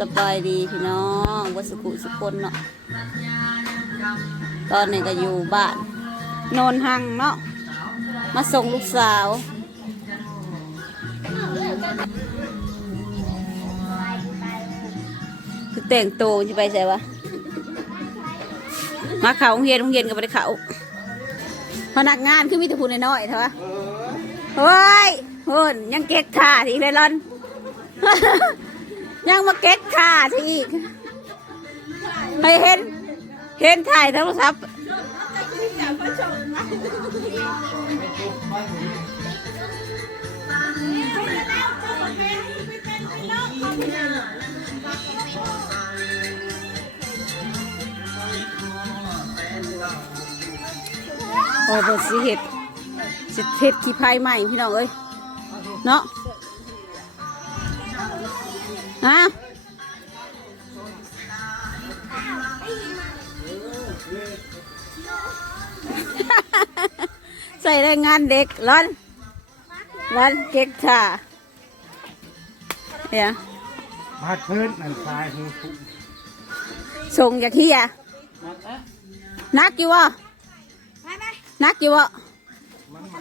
สบายดีพี่น้องวัสุขุสุคนเนาะตอนนี้ก็อยู่บ้านโนนหังเนาะมาส่งลูกสาวคือแต่งโตวจะไปใส่วะมาเขาโรงเรียนโรงเรียนก็ไปเขาพนักงานคือมีแต่ผู้น้อยๆเถอะวะเฮ้ยเฮ้ยยังเก๊กขาทีกเลยรอน ยังมาเก๊กขาทีอีกให้เห็น เห็นถ่ายโทรศัพท์โอ้บสิเห็ดสิเห็ดขี้พายใหม่พี่น้องเอ้ย เนาะ ฮะใส่แรงงานเด็กร้อนร้อนเก๊กค่ะเนี่ยบาดพื้นนั่นคลายหูทุกส่งจากที่อะนักอยู่วะนักอยู่วะ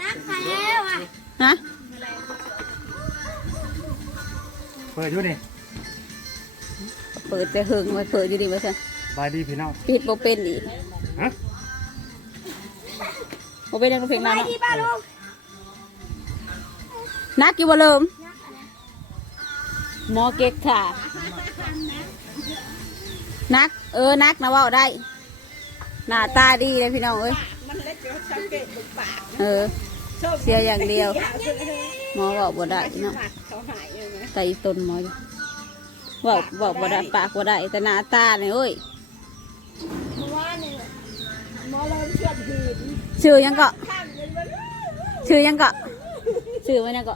นักมาแล้วอะฮะเปิดอยู่นี่เปิดแต่หึงไว้เปิดอยู่ดีวะใช่บายดีพี่น้องปิดโบเป็นอีกฮะโบเป็นยังเพลงนั้นเนาะที่ป้าลุงนักอยู่บ่เริ่มหมอเก๊กค่ะ นัก เออนักนะเว่าได้ หน้าตาดีเลยพี่น้องเอ้ยมันเล็กเดี๋ยวสังเกตบึกปากเออ เสียอย่างเดียว หมอบอกบ่ได้เนาะเขาหายยังไงไตต้นหมออยู่ บอกบอกบ่ได้ปากบ่ได้แต่หน้าตาเนี่ยเอ้ยเพราะว่าเนี่ยหมอเริ่มเชื่อมหินชื่อยังก็ข้างเป็นมันชื่อยังก็ชื่อมันยังก็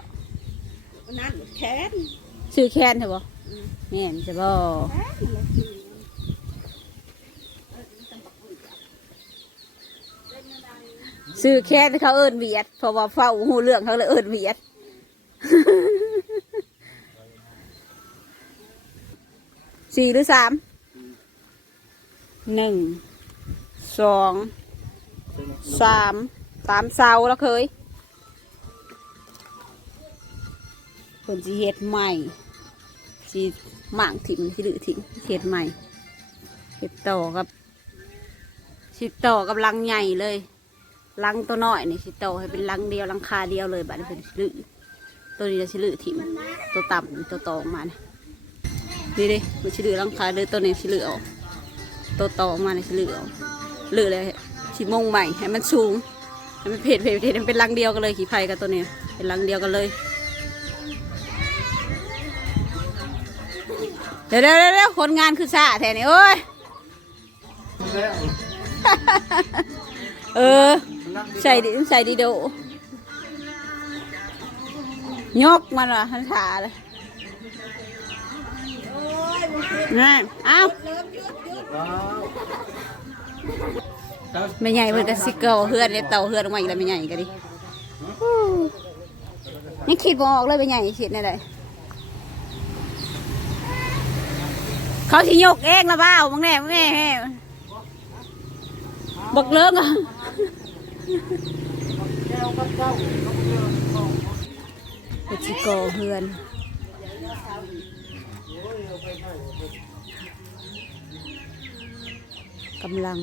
นั่นแขนชื่อแคนใช่บ่แม่นใช่บ่ชื่อแคนเขาเอิ้นเวียดเพราะว่าเฝ้าหูเรื่องเขาเลยเอิ้นเวียด สี่หรือสามหนึ่งสองสามสามเสาแล้วเคยคนสีเฮ็ดใหม่สีหมางถิ่มสีดื้อถิ่มเฮ็ดใหม่เฮ็ดต่อกับสิต่อกับลังใหญ่เลยลังตัวน้อยนี่สิต่อให้เป็นลังเดียวลังคาเดียวเลยบัดนี้เป็นสิลือตัวนี้จะสิลือถิ่มตัวต่ำตัวโตออกมาเนี่ย นี่ดิมันชิลือรังคาเลยตัวนี้ชิลือออกตัวต่อมาเนี่ยชิลือออกลือเลยชิมงใหม่ให้มันสูงให้มันเพจเพจเพจมันเป็นรังเดียวกันเลยขี่ไผ่กับตัวเนี้ยเป็นรังเดียวกันเลยเดี๋ยวเดี๋ยวเดี๋ยวเดี๋ยวคนงานคือซาแทนนี่โอ้ยเออใส่ดิใส่ดิโดยกมันว่ะทันขาเลย นั่นเอ้าไม่ใหญ่เพิ่นก็สิเก่าเฮือนเลยเต่าเฮือนออกมาอีกแล้วไม่ใหญ่ก็ดินี่คิดบออกเลยไม่ใหญ่คิดในใดเขาสิยกเองละบ้ามึงแน่มึงแน่บกเลิกอะเฮ็ดสิก่อเฮือน กำลัง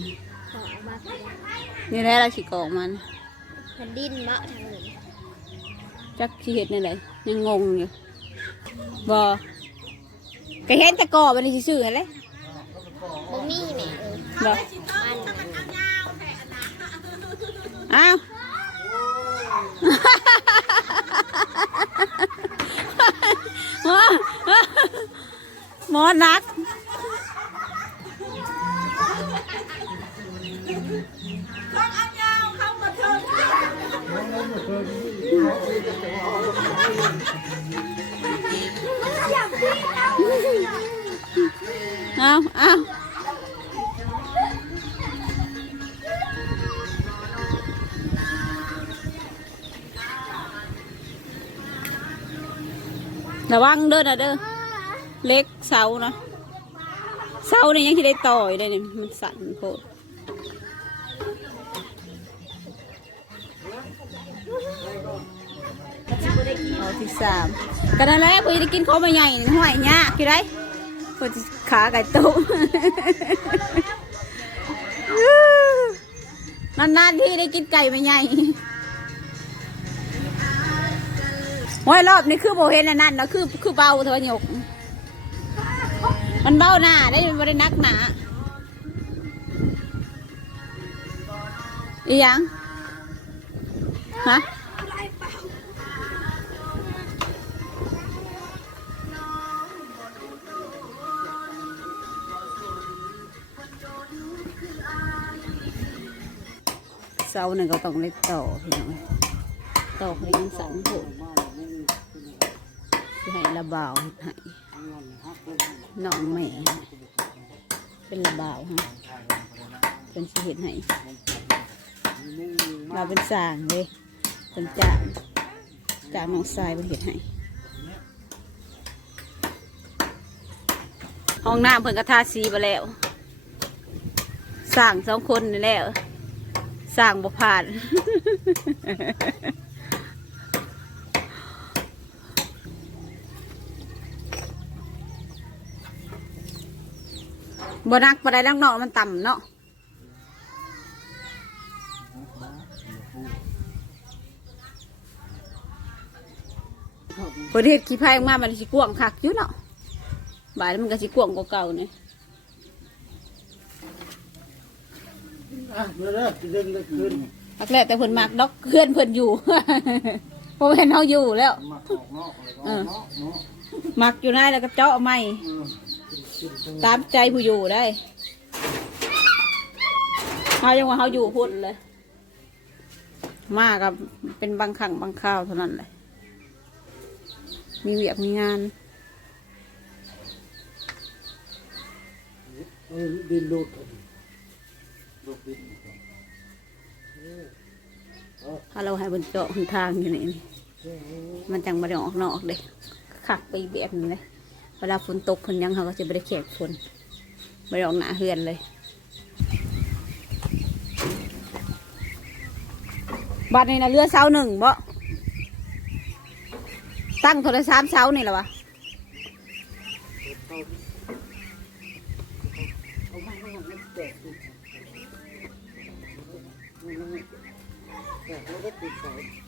นี่แหละเราสิกออกมัน แผ่นดินเนาะทางหนึ่งจักสิเห็ดในไหนยังงงอยู่บอก็เห็นแตะกอมันสิซื้อหั่นแหละบ่มีแม่เออบ่มันอ้าว หมอ หมอนักเอาเอาระวังเด้อนะเด้อ เล็กเสาเนาะเสาเนี่ยยังที่ได้ต่อยได้เนี่ยมันสั่นโคตรเอาที่สามกันและเพื่อจะกินของมาใหญ่ห่วยยากกี่ไรเพื่อจะขาไก่ต้มนานๆที่ได้กินไก่มาใหญ่ห้อยรอบนี้คือโบเห็นนั่นเนาะคือคือเบาเทวหยก มันเบาหน้าได้ไม่ได้นักหนาอีหยังฮะเสาหนึ่งก็ต้องเล็กต่อพี่น้องต่อให้ยังสันโผล่ที่ให้ระบาวให้ น้องแม่เป็นระบาวฮะเป็นสิเห็ดให้เราเป็นสางเลยเป็นจางจางน้องทรายเป็นเห็ดให้ห้องน้ำเพิ่นกระทาสีไปแล้วสร้างสองคนนี่แล้วสร้างบ่ผ่าน บ่นักบ่ได้นักเนาะมันต่ำเนาะประเทศขี้พายออกมามันสิกวางคักอยู่เนาะบ่ายแล้วมันก็สิกวางกว่าเก่าเนี่ยอะเดี๋ยวเด้อเดินเลยขึ้นอักแรกแต่เพิ่นมักดอกเพื่อนเพิ่นอยู่ เพราะเห็นเฮาอยู่แล้วมาออกนอกเลยออกนอกเนาะมักอยู่ในแล้วก็เจาะไม่เออขึ้น ตามใจผู้อยู่ได้เฮายังว่าเฮาอยู่พุ่นเลย มากับเป็นบางครั้งบางคราวเท่านั้นเลยมีเวียกมีงานเออดินลูกลูกดินถ้าเราให้บนเจาะหนทางอยู่นี่นี่มันจังมาได้ออกนอกเด้ขักไปอีกแบบนึงเลย วลาฝนตกฝนยังเขาก็จะไม่ได้แขกฝนไม่ได้ออกหนาเฮือนเลย บัดนี้นะเรือเสาหนึ่งบ่ตั้งโทรศัพท์เสานี่หละวะ嗯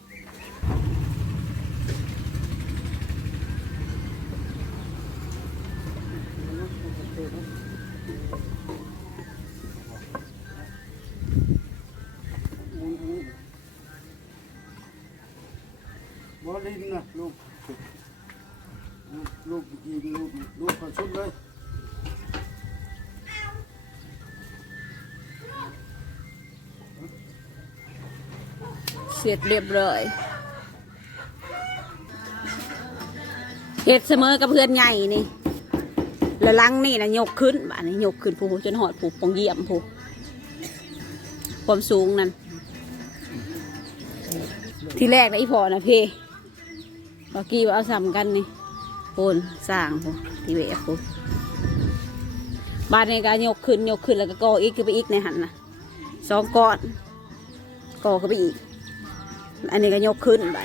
อลินนะลูกลูกยิงลูกลูกกระชุดเลยเสร็จเรียบร้อยเห็ดเสมอกับเพื่อนใหญ่นี่แล้วลังนี่นะยกขึ้นบ้านนี้ยกขึ้นผูจนหอดผูปองเยี่ยมผูความสูงนั่นที่แรกนะอีพอนะพี่ มื่อกี้ว่าเอาซ้ำกันนี่โอนสร้างผูที่เวะผูบ้านในี้ก็ยกขึ้นยกขึ้นแล้วก็ก่ออีกขึ้นไปอีกในหันนะสองก้อนก่อขึ้นไปอีก อันนี้ก็ยกขึ้นไป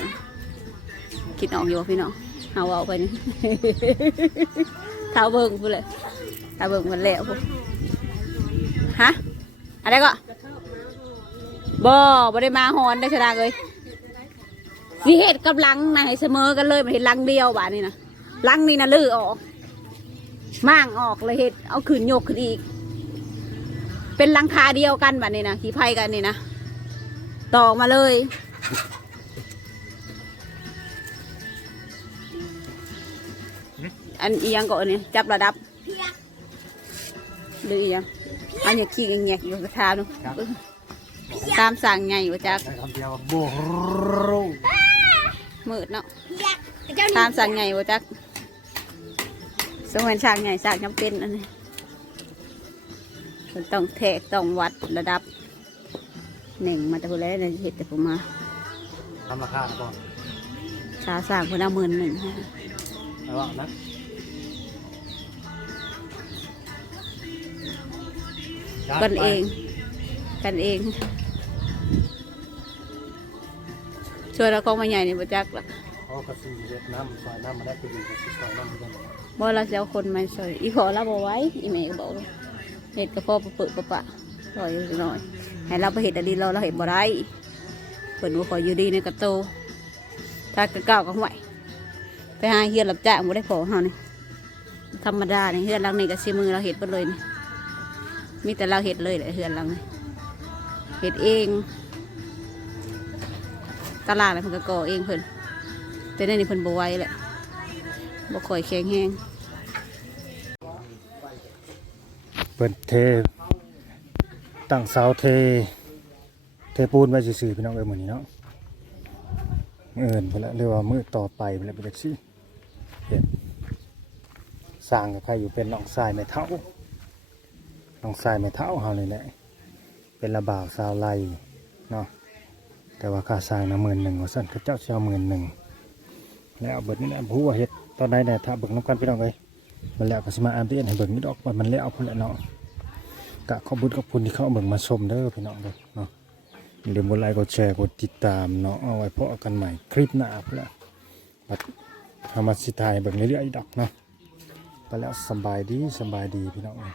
คิดออกอยู่พี่น้องเอาเอาไปนี่เท้าเบิ่งพูดเลยเท้าเบิ่งมันแล้วพูฮะอะไรก็บ่บ่ได้มาฮอนได้ชนะเลย สิเห็ดกับหลังนะให้เสมอกันเลยมันเห็นหลังเดียวบ้านนี่นะหลังนี่นะลื้อออกม่างออกเลยเห็ดเอาขึ้นโยกขึ้นอีก เป็นหลังคาเดียวกันบ้านนี่นะขี่ไพ่กันนี่นะต่อมาเลยอันอีหยังก่อนเนี่ยจับระดับหรืออีหยังอันนี้ขี้แงกๆอยู่กระทาดูตามสั่งไงวะจักใช้คำเดียวว่าโบรู มืดเนาะตามสั่งไงวะจักสมัยฉากใหฉากจำเป็นอันนี้มันต้องเทกต้องวัดระดับหนึ่งมาแต่ผู้แรกเลยเหตุแต่ผมมาทำราคาก่อนชาสร้างคนละหมื่นหนึ่งแล้วนะกันเอง กันเอง ช่วยเรากองมาใหญ่นี่บ่จักละเขากระสีเฮ็ดน้ำซอยน้ำมาได้ก็ดีกว่าซอยน้ำเหมือนกันบ่เราจะเอาคนมาช่วยอีพอเราบ่ไหว้อีแม่ก็บอกว่าเฮ็ดกระเพาะปะเปิดปะปะรอยอยู่หน่อยให้เราไปเฮ็ดอันนี้เราเราเฮ็ดบ่ได้เพิ่นบ่ขออยู่ดีในกระโตถ้ากระเก้าก็ห่วยไปหาเฮือนรับจ้างบ่ได้พอเฮานี่ธรรมดานี่เฮือนหลังนี่ก็สิมือเราเฮ็ดเบิดเลยนี่มีแต่เราเฮ็ดเลยแหละเฮือนหลังนี่เฮ็ดเอง ตลาดอะไรเพิ่นก็ก่อเองเพิ่นแต่ในนี่เพิ่นบ่ไหวแหละบ่ค่อยแข็งแรงเปิดเทตั้งเสาเท เทปูนไว้ซื่อๆพี่น้องเอ้ยมื้อนี้เนาะมื้ออื่นไปแล้วเรียกว่ามื้อต่อไปไปแล้วไปจักซี่เห็นสร้างกับใครอยู่เป็นน้องทรายไม่เท่าน้องทรายไม่เท่าเฮานี่แหละเป็นระบ่าวสาวไล่เนาะ แต่ว่าค่าสร้างนะหมื่นหนึ่งว่าซั่นเขาเจ้าเช่าหมื่นหนึ่งแล้วเบิดนี่แหละผู้ว่าเฮ็ดตอนใดเนี่ยถ้าเบิ่งน้ำกันพี่น้องเอ้ยมันแล้วก็สิมาอัปเดตให้เบิ่งนิดออกว่ามันแล้วพุ่นแหละเนาะกะขอบุญขอบคุณที่เข้าเบิ่งมาชมเด้อพี่น้องเด้อเนาะอย่าลืมกดไลค์กดแชร์กดติดตามเนาะเอาไว้พบกันใหม่คลิปหน้าพุ่นแหละบัดเอามาสิถ่ายเบิ่เรื่อยๆดอกเนาะไปแล้วสบายดีสบายดีพี่น้องเอ้ย